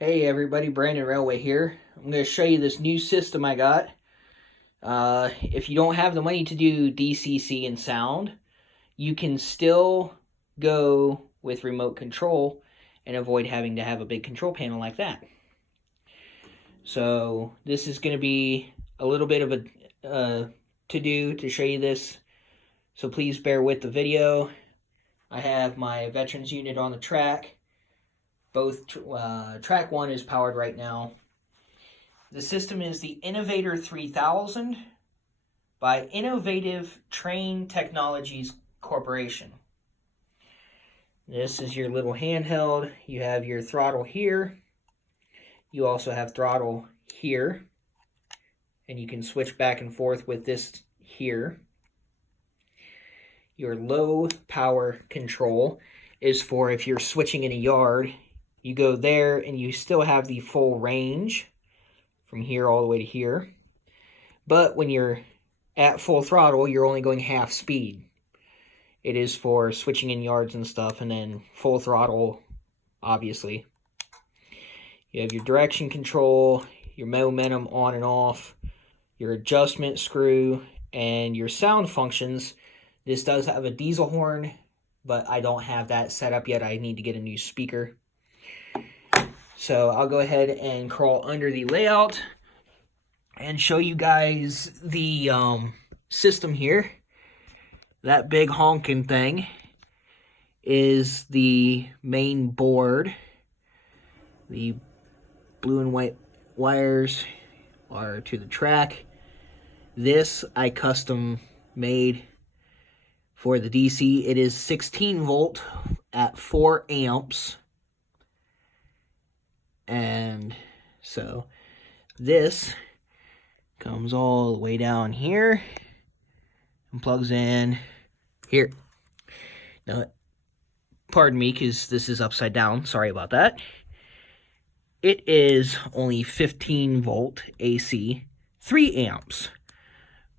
Hey everybody, Brandon Railway here. I'm going to show you this new system I got. If you don't have the money to do DCC and sound, you can still go with remote control and avoid having to have a big control panel like that. So this is going to be a little bit of a to-do to show you this. So please bear with the video. I have my veterans unit on the track. Both track 1 is powered right now. The system is the Innovator 3000 by Innovative Train Technologies Corporation. This is your little handheld. You have your throttle here. You also have throttle here. And you can switch back and forth with this here. Your low power control is for if you're switching in a yard. You go there and you still have the full range from here all the way to here. But when you're at full throttle, you're only going half speed. It is for switching in yards and stuff, and then full throttle, obviously. You have your direction control, your momentum on and off, your adjustment screw, and your sound functions. This does have a diesel horn, but I don't have that set up yet. I need to get a new speaker. So I'll go ahead and crawl under the layout and show you guys the system here. That big honking thing is the main board. The blue and white wires are to the track. This I custom made for the DC. It is 16 volt at 4 amps. And so this comes all the way down here and plugs in here. Now, pardon me because this is upside down. Sorry about that. It is only 15 volt AC, 3 amps.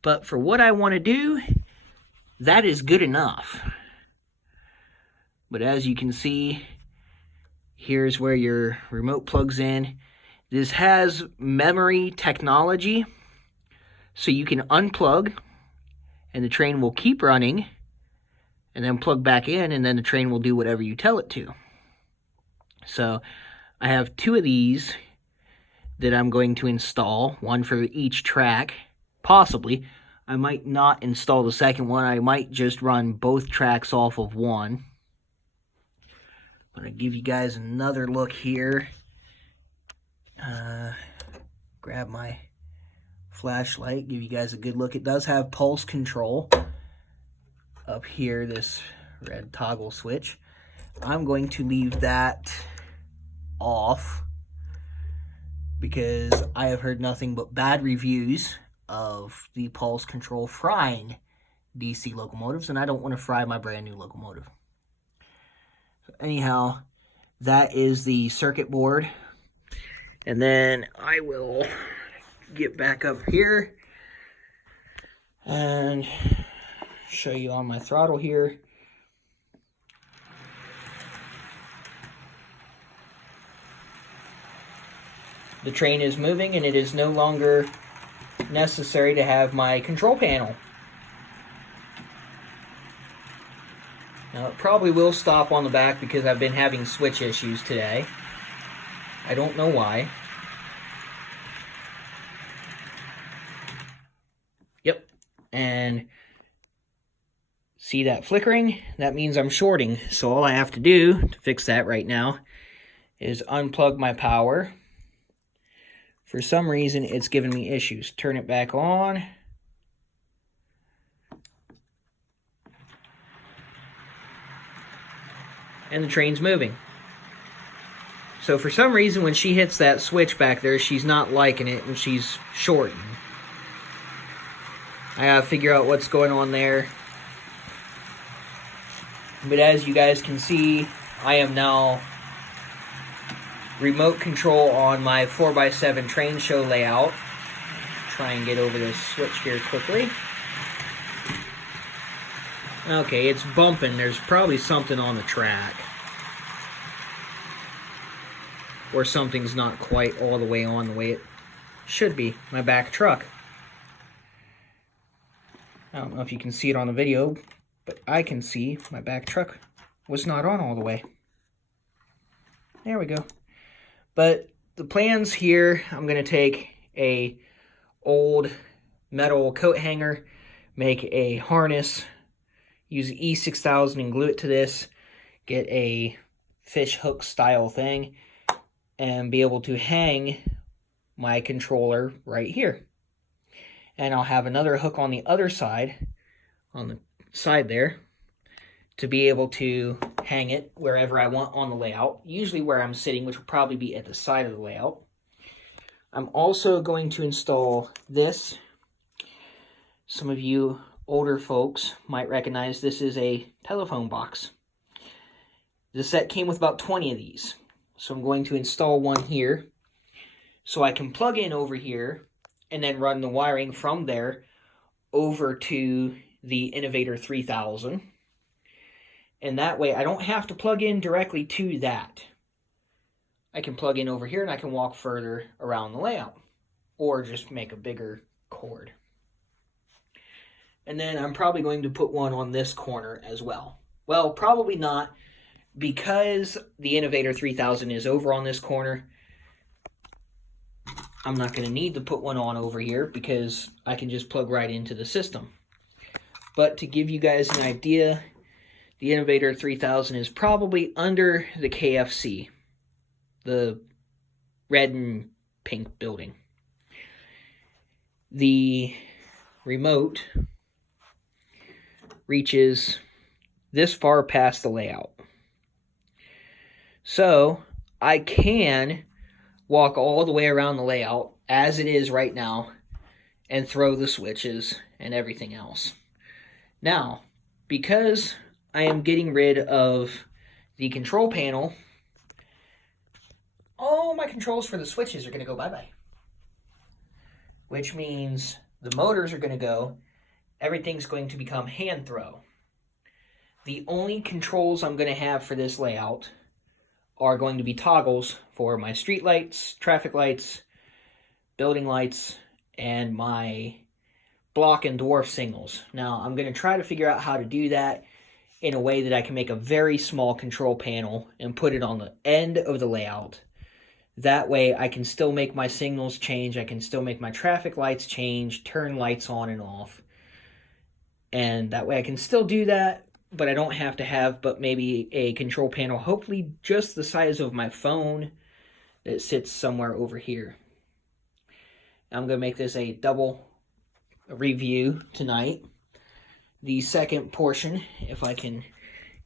But for what I want to do, that is good enough. But as you can see, here's where your remote plugs in. This has memory technology, so you can unplug and the train will keep running, and then plug back in, and then the train will do whatever you tell it to. So I have 2 of these that I'm going to install, one for each track, possibly. I might not install the second one. I might just run both tracks off of one. I'm going to give you guys another look here. Grab my flashlight, give you guys a good look. It does have pulse control up here, this red toggle switch. I'm going to leave that off because I have heard nothing but bad reviews of the pulse control frying DC locomotives, and I don't want to fry my brand new locomotive. So anyhow, that is the circuit board. And then I will get back up here and show you on my throttle here. The train is moving and it is no longer necessary to have my control panel. Now it probably will stop on the back because I've been having switch issues today. I don't know why. Yep. And see that flickering? That means I'm shorting. So all I have to do to fix that right now is unplug my power. For some reason, it's giving me issues. Turn it back on. And the train's moving. So for some reason, when she hits that switch back there, she's not liking it and she's shorting. I gotta figure out what's going on there. But as you guys can see, I am now remote control on my 4x7 train show layout. Try and get over this switch here quickly. Okay, it's bumping. There's probably something on the track. or something's not quite all the way on the way it should be. My back truck. I don't know if you can see it on the video, but I can see my back truck was not on all the way. There we go. But the plans here, I'm going to take a old metal coat hanger, make a harness, use E6000 and glue it to this, get a fish hook style thing, and be able to hang my controller right here. And I'll have another hook on the other side, on the side there, to be able to hang it wherever I want on the layout, usually where I'm sitting, which will probably be at the side of the layout. I'm also going to install this. Some of you older folks might recognize this is a telephone box. The set came with about 20 of these. So I'm going to install one here so I can plug in over here and then run the wiring from there over to the Innovator 3000. And that way I don't have to plug in directly to that. I can plug in over here and I can walk further around the layout or just make a bigger cord. And then I'm probably going to put one on this corner as well. Well, probably not, because the Innovator 3000 is over on this corner. I'm not going to need to put one on over here because I can just plug right into the system. But to give you guys an idea, the Innovator 3000 is probably under the KFC, the red and pink building. The remote reaches this far past the layout. So I can walk all the way around the layout as it is right now and throw the switches and everything else. Now, because I am getting rid of the control panel, all my controls for the switches are going to go bye-bye. Which means the motors are going to go. Everything's going to become hand throw. The only controls I'm going to have for this layout are going to be toggles for my street lights, traffic lights, building lights, and my block and dwarf signals. Now, I'm going to try to figure out how to do that in a way that I can make a very small control panel and put it on the end of the layout. That way, I can still make my signals change. I can still make my traffic lights change, turn lights on and off. And that way I can still do that, but I don't have to have but maybe a control panel, hopefully just the size of my phone that sits somewhere over here. I'm going to make this a double review tonight. The second portion, if I can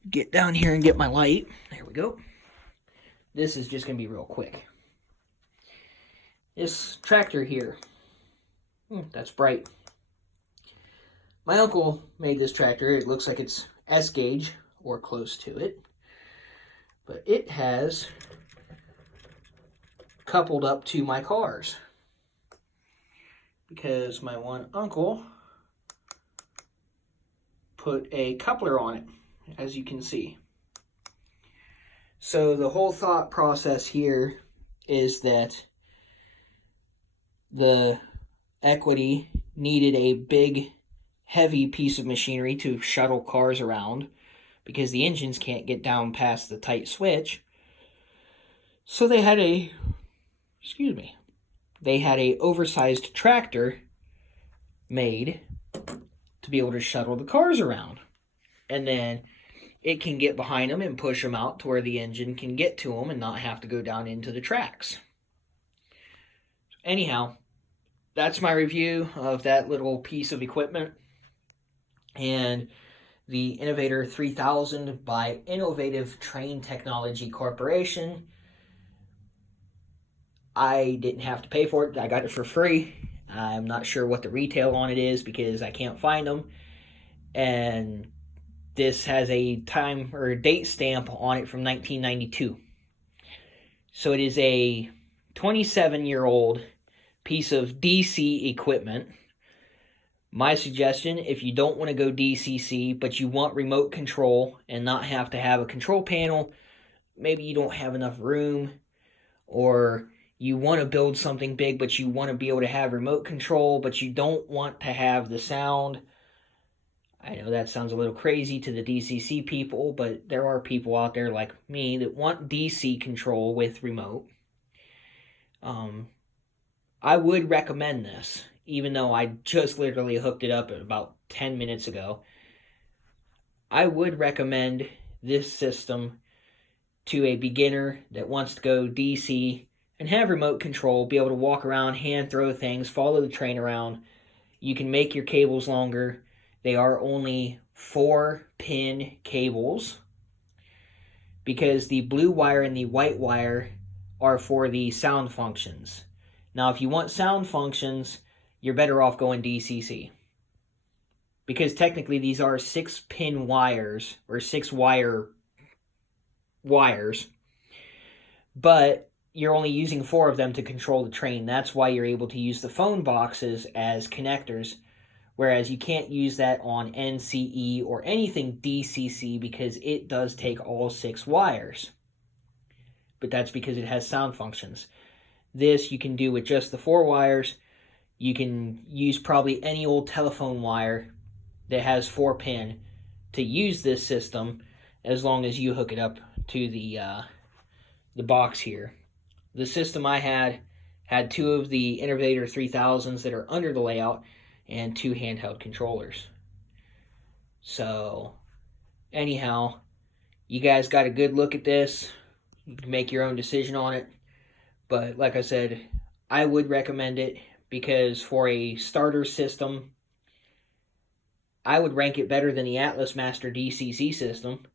get down here and get my light, there we go. This is just going to be real quick. This tractor here, that's bright. My uncle made this tractor. It looks like it's S-gauge or close to it. But it has coupled up to my cars. Because my one uncle put a coupler on it, as you can see. So the whole thought process here is that the Equity needed a big, heavy piece of machinery to shuttle cars around because the engines can't get down past the tight switch. So they had a oversized tractor made to be able to shuttle the cars around. And then it can get behind them and push them out to where the engine can get to them and not have to go down into the tracks. Anyhow, that's my review of that little piece of equipment. And the Innovator 3000 by Innovative Train Technology Corporation. I didn't have to pay for it. I got it for free. I'm not sure what the retail on it is because I can't find them. And this has a time or date stamp on it from 1992. So it is a 27-year-old piece of DC equipment. My suggestion, if you don't want to go DCC, but you want remote control and not have to have a control panel, maybe you don't have enough room, or you want to build something big, but you want to be able to have remote control, but you don't want to have the sound. I know that sounds a little crazy to the DCC people, but there are people out there like me that want DC control with remote. I would recommend this, even though I just literally hooked it up about 10 minutes ago. I would recommend this system to a beginner that wants to go DC and have remote control, be able to walk around, hand throw things, follow the train around. You can make your cables longer. They are only 4-pin cables because the blue wire and the white wire are for the sound functions. Now, if you want sound functions, you're better off going DCC. Because technically these are 6-pin wires, or 6-wire wires, but you're only using 4 of them to control the train. That's why you're able to use the phone boxes as connectors, whereas you can't use that on NCE or anything DCC because it does take all 6 wires. But that's because it has sound functions. This you can do with just the 4 wires. You can use probably any old telephone wire that has 4-pin to use this system, as long as you hook it up to the box here. The system I had 2 of the Innovator 3000s that are under the layout and 2 handheld controllers. So anyhow, you guys got a good look at this. You can make your own decision on it. But like I said, I would recommend it because for a starter system, I would rank it better than the Atlas Master DCC system.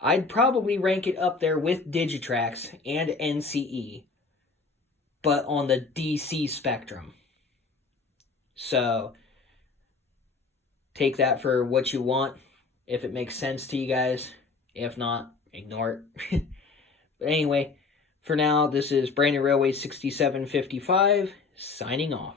I'd probably rank it up there with Digitrax and NCE, but on the DC spectrum. So take that for what you want, if it makes sense to you guys. If not, ignore it. But anyway, for now, this is Brandon Railway 6755 signing off.